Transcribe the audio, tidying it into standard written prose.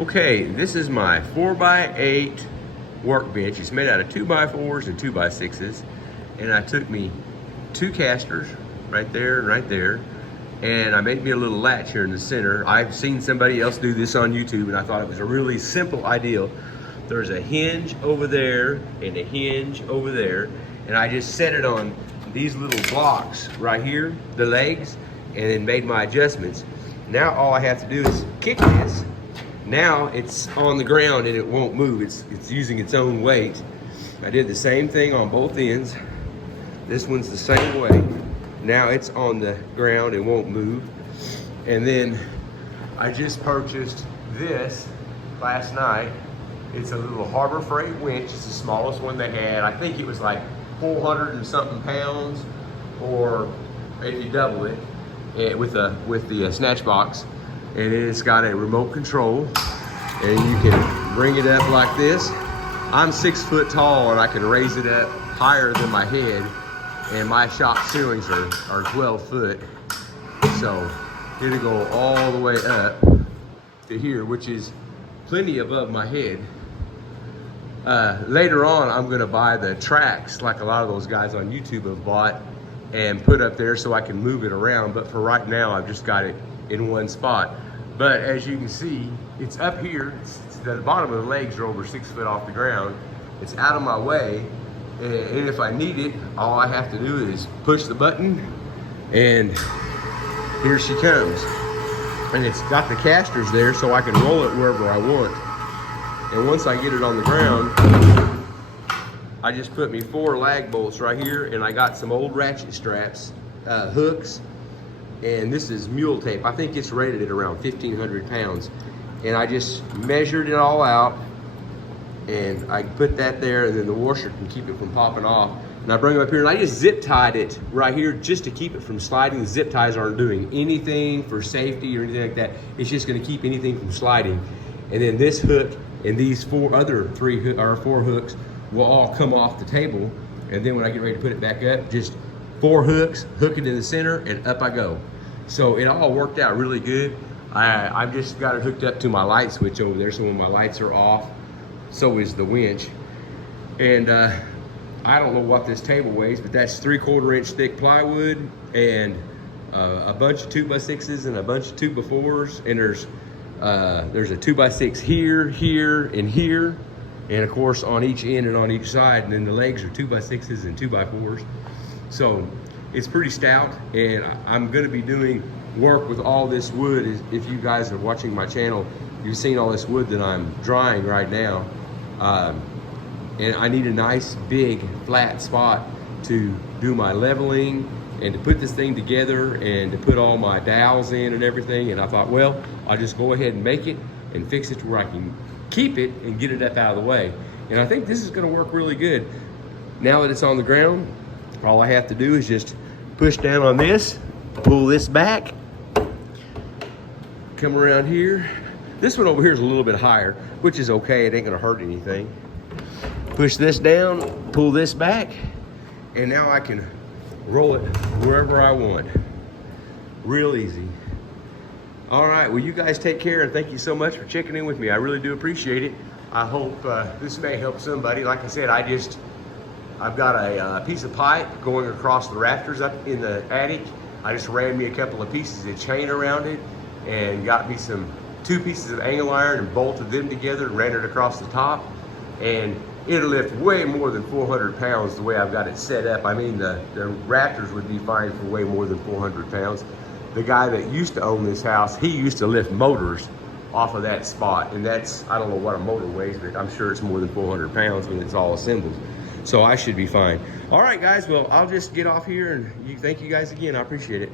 Okay, this is my 4x8 workbench. It's made out of 2x4s and 2x6s. And I took me 2 casters right there and right there. And I made me a little latch here in the center. I've seen somebody else do this on YouTube and I thought it was a really simple idea. There's a hinge over there and a hinge over there. And I just set it on these little blocks right here, the legs, and then made my adjustments. Now all I have to do is kick this. Now it's on the ground and it won't move. It's using its own weight. I did the same thing on both ends. This one's the same way. Now it's on the ground, it won't move. And then I just purchased this last night. It's a little Harbor Freight winch. It's the smallest one they had. I think it was like 400 and something pounds, or if you double it, with the snatch box. And it's got a remote control, and you can bring it up like this. I'm 6 foot tall and I can raise it up higher than my head, and my shop ceilings are 12 foot. So it'll go all the way up to here, which is plenty above my head. Later on, I'm gonna buy the tracks like a lot of those guys on YouTube have bought and put up there so I can move it around. But for right now, I've just got it in one spot. But as you can see, it's up here. The bottom of the legs are over 6 foot off the ground. It's out of my way. And if I need it, all I have to do is push the button and here she comes. And it's got the casters there so I can roll it wherever I want. And once I get it on the ground, I just put me 4 lag bolts right here, and I got some old ratchet straps, hooks, and this is mule tape. I think it's rated at around 1,500 pounds. And I just measured it all out, and I put that there, and then the washer can keep it from popping off. And I bring it up here, and I just zip tied it right here just to keep it from sliding. The zip ties aren't doing anything for safety or anything like that. It's just gonna keep anything from sliding. And then this hook and these 4 other 4 hooks will all come off the table. And then when I get ready to put it back up, just 4 hooks, hook it in the center, and up I go. So it all worked out really good. I've just got it hooked up to my light switch over there, so when my lights are off, so is the winch. And I don't know what this table weighs, but that's 3/4 inch thick plywood and a bunch of 2x6s and a bunch of 2x4s. And there's a 2x6 here, here, and here. And of course on each end and on each side. And then the legs are 2x6s and 2x4s. So it's pretty stout, and I'm gonna be doing work with all this wood. If you guys are watching my channel, you've seen all this wood that I'm drying right now. And I need a nice big flat spot to do my leveling and to put this thing together and to put all my dowels in and everything. And I thought, well, I'll just go ahead and make it and fix it to where I can keep it and get it up out of the way. And I think this is gonna work really good. Now that it's on the ground, all I have to do is just push down on this, pull this back, come around here. This one over here is a little bit higher, which is okay, it ain't gonna hurt anything. Push this down, pull this back, and now I can roll it wherever I want. Real easy. All right, well, you guys take care, and thank you so much for checking in with me. I really do appreciate it. I hope this may help somebody. Like I said, I've got a piece of pipe going across the rafters up in the attic. I just ran me a couple of pieces of chain around it and got me 2 pieces of angle iron and bolted them together and ran it across the top. And it'll lift way more than 400 pounds the way I've got it set up. I mean, the rafters would be fine for way more than 400 pounds. The guy that used to own this house, he used to lift motors off of that spot. And that's, I don't know what a motor weighs, but I'm sure it's more than 400 pounds when it's all assembled. So I should be fine. All right, guys, well, I'll just get off here, and thank you guys again. I appreciate it.